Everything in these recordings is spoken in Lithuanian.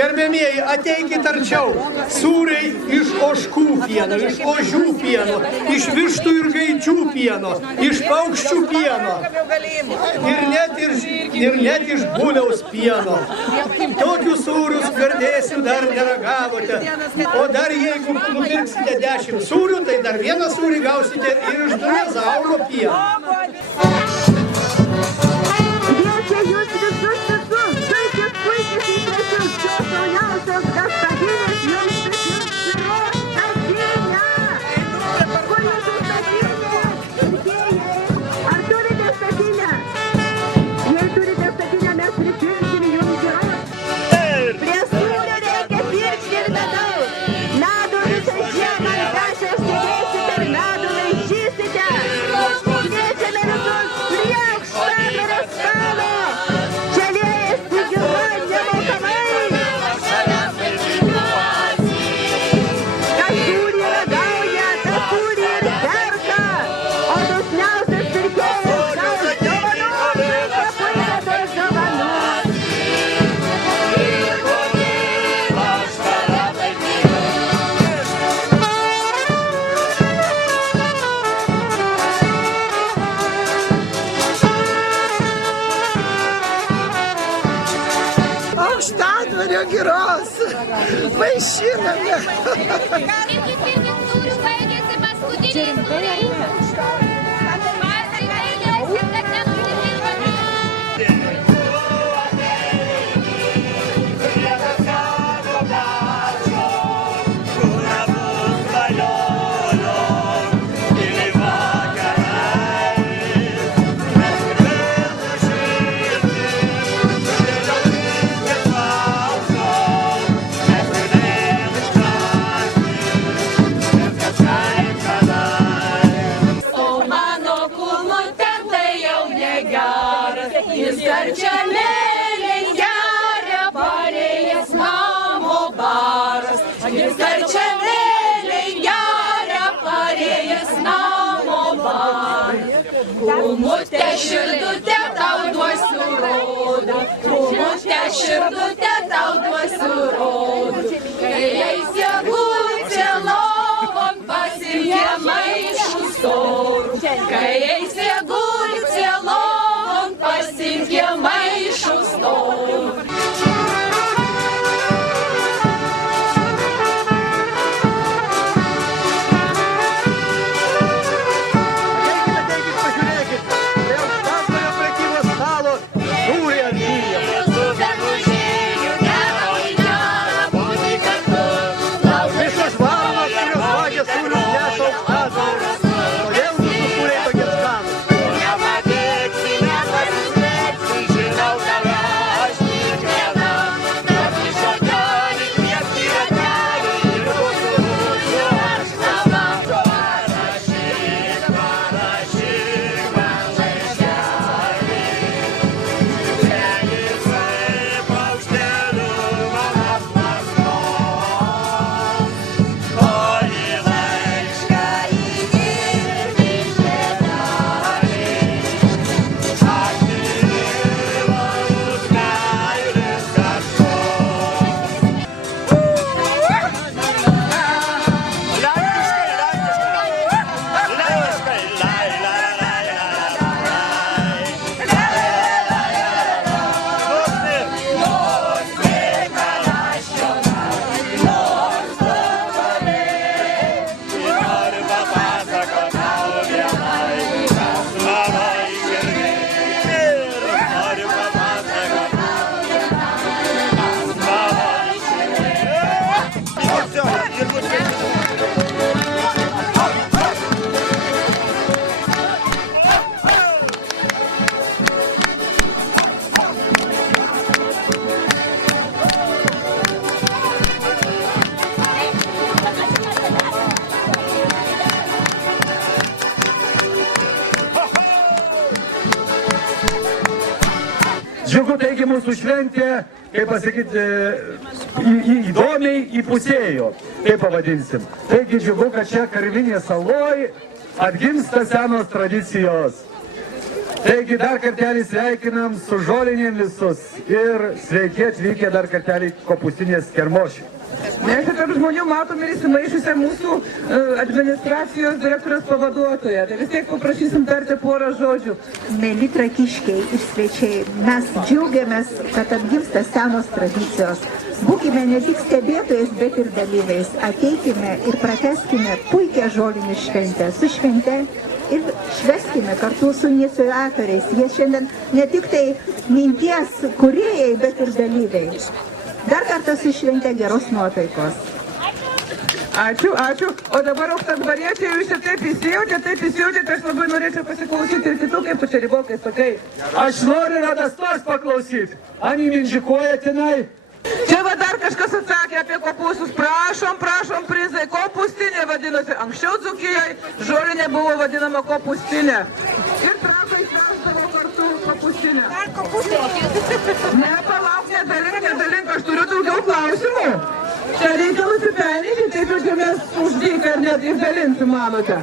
Gerbėmieji, ateikit arčiau. Sūriai iš ožkų pieno, iš ožių pieno, iš vištų ir gaidžių pieno, iš paukščių pieno. Ir net iš buliaus pieno. Tokius sūrius gardėsių dar neragavote. O dar jeigu nupirksite 10 sūrių, tai dar vieną sūrį gausite ir iš dinozauro pieno. Kviečia jūs visus, puikius svečius, šios naujausios gastavinės jums prisims sūros statinę. Kur jūsų statinė? Ar turite statinę? Jei turite statinę, mes pripirksim jums geros. Prie sūrio reikia pirkti ir medaus. Medų visą žiemą dešęs sudėsite ir medų laižysite. Kviečiame visus prie aukštadvario stalo. Čia liejasi gyva nemokamai. Kas sūrį ragauja, tas sūrį ir perka. O dosniausias pirkėjas gaus dovanų, nepaėdos dovanų. Aukštadvario giros, vaišiname. Baigėsi paskutiniai sūriai. Jis karčia mėlyn geria, parėjęs namo baras. Jis karčia mėlyn geria, parėjęs namo baras. Kūmutė širdutė tau duosiu rodo, kūmutė širdutė tau duosiu rodo. Kai eisi gulti lovon, pasimkė maišų storų. Kai eisi gulti lovon, pasimkė maišų storų. Ateikit, pažiūrėkit. Prie aukštadvario prekybos stalo sūriai atgyja. Visos varonos, kurios vagia sūrius, neša aukštadvario. Todėl mūsų sūriai tokie skanūs. Džiugu, taigi mūsų šventė, kaip pasakyti, įdomiai įpusėjo, taip pavadinsim. Taigi džiugu, kad čia Karvinės saloj atgimsta senos tradicijos. Taigi dar kartelį sveikinam su žolinėm visus ir sveiki atvykę dar kartelį kopūstinės kermošį. Mes tarp žmonių matom ir įsimaišusią mūsų administracijos direktoriaus pavaduotoją. Tai vis tiek paprašysim tarti porą žodžių. Mėly trakiškiai ir svečiai, mes džiaugiamės, kad atgimsta senos tradicijos. Būkime ne tik stebėtojais, bet ir dalyviais. Ateikime ir pratęskime puikią žolinių šventę. Su švente ir švęskime kartu su iniciatoriais. Jie šiandien ne tik tai minties kūrėjai, bet ir dalyviai. Dar kartą su švente geros nuotaikos. Ačiū, ačiū. O dabar aukštadvariečiai, jūs čia taip įsijautėte, aš labai norėčiau pasiklausyti ir kitų, kaip tu čia ribokai sakai. Aš noriu radastos paklausyti. Ani minžikuoja tenai. Čia va dar kažkas atsakė apie kopūstus. Prašom, prizai. Kopūstinė vadinosi. Anksčiau Dzūkijoje žolinė buvo vadinama kopūstinė. Ir trakai švęsdavo kartu kopūstinę. Ne, palauk, nedalink, aš turiu daugiau klausimų. Čia reikia nusipelnyti, taip jau mes uždyką ir net išdalinsim, manote.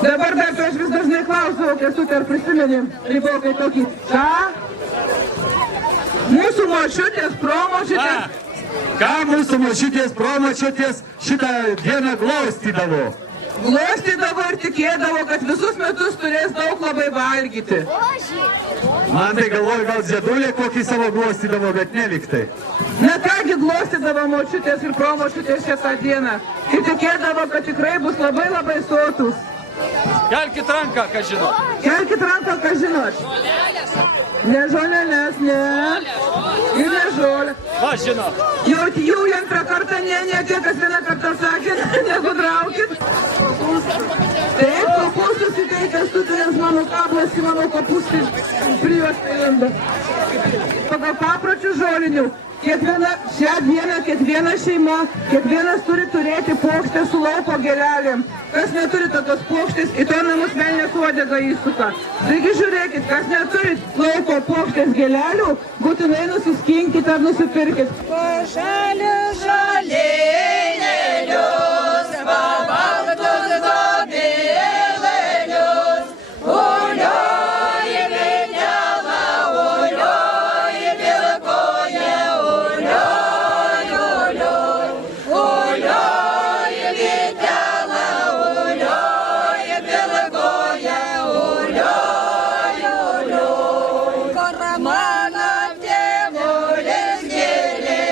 Dabar dar aš vis dažnai klausau, Kęstuti, ar prisimenim ribokai tokį. Ką? Mūsų močiutės, promočiutės. Ką mūsų močiutės, promočiutės šitą dieną glostydavo? Glostydavo ir tikėdavo, kad visus metus turės daug labai valgyti. Man tai galvoju, gal Zedulė kokį savo glostydavo, bet neliktai. Na kągi glostydavo močiutės ir promočiutės šitą dieną. Ir tikėdavo, kad tikrai bus labai labai sotus. Kelkit ranką, ką žinot. Kelkit ranką, ką žinot. Ne žolelės, ne. Ir ne žolė. Va, žinot. Jau antrą kartą ne, tie, kas vieną kartą sakė, negudraukit. Taip, kopūstus įteikęs Kęstutis, mano kablas į mano kopūstį prijuostą lindą. Pagal papročių žolinių. Šią dieną kiekviena šeima, kiekvienas turi turėti puokštę su lauko gėlelėm. Kas neturi tokios puokštės, į to namus velnias uodegą įsuka. Taigi žiūrėkit, kas neturi lauko puokštės gėlelių, būtinai nusiskinkit ar nusipirkit. Pažalių žolynėlius, pabaltus gobelėlius, ulioji vėliava, ulioji pilkoje. Mano tėvulis gėlė,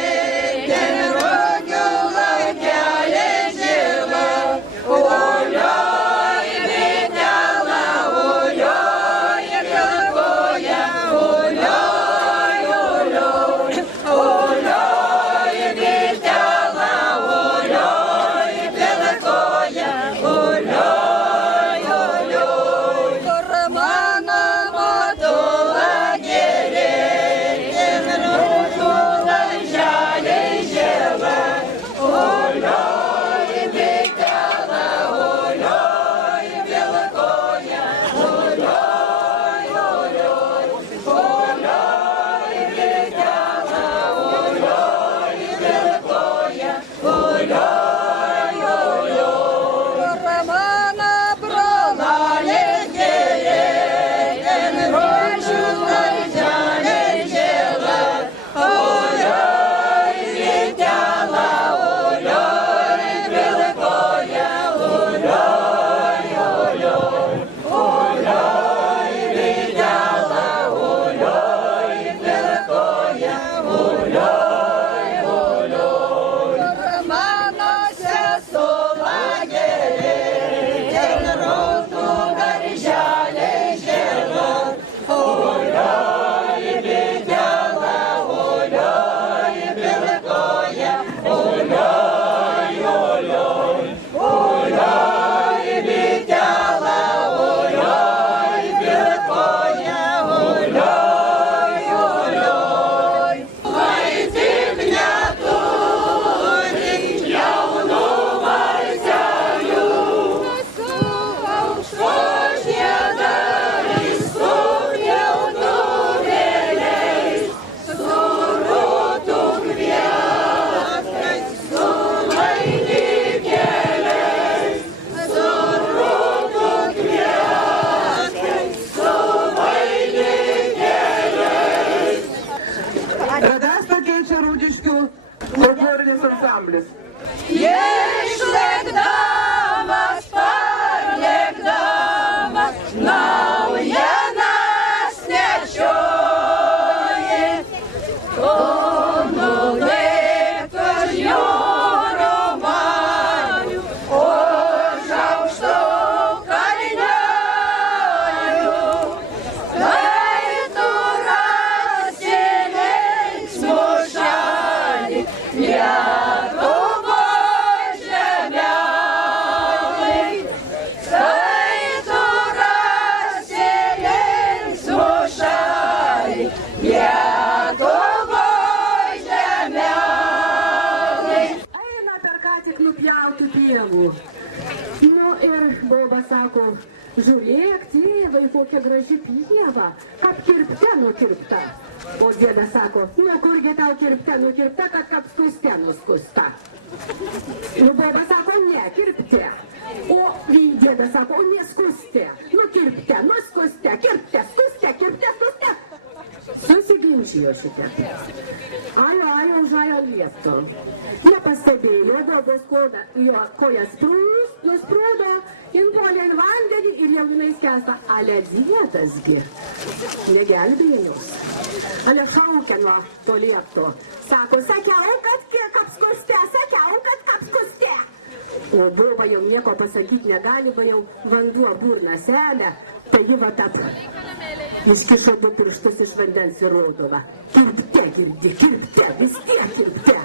folklorinis ansamblis. Išlėkdamas, parlėkdamas, naujienas nešioji. O nulėktų jūrų marių, už aukštų kalnelių. Tai tu rasi linksmų šalį, Lietuvos žemėlai. Tai tu rasi linksmų šalį, Lietuvos žemėlai. Eina per ką tik nupjautų pievų. Nu ir boba sako, žiūrėk, tėvai, kokia graži pieva, kad kirpte nukirpta. O dėdas sako, nu kurgi tau kirpte nukirpta, kad kapskuste nuskusta. Nu boba sako, ne, kirpte. O dėdas sako, o neskuste. Nu kirpte, nuskuste, kirpte, skuste, kirpte, skuste. Susiginčijo šitie. Ajo, užajo liepto. Nepastebėjo, bobos jo kojas nusprūdo, inpuolė į vandenį ir jaunai skęsta. Ale dėdasgi negelbėjo jos. Ale šaukia nuo to liepto. Sako, sakiau, kad kapskuste, sakiau, kad kapskuste. O boba jau nieko pasakyti negali, va jau vanduo burną selę, tai ji va tap. Iškišo du pirštus iš vandens ir rodo, va. Kirpte, girdi, kirpte, vis tiek kirpte.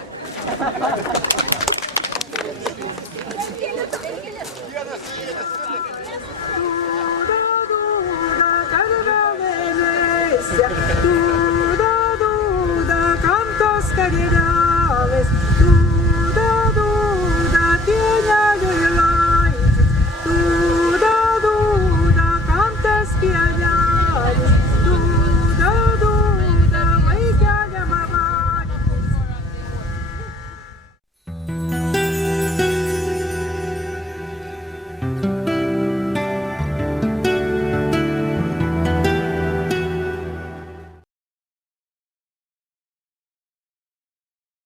Dūda, dūda, kam tos karėlės,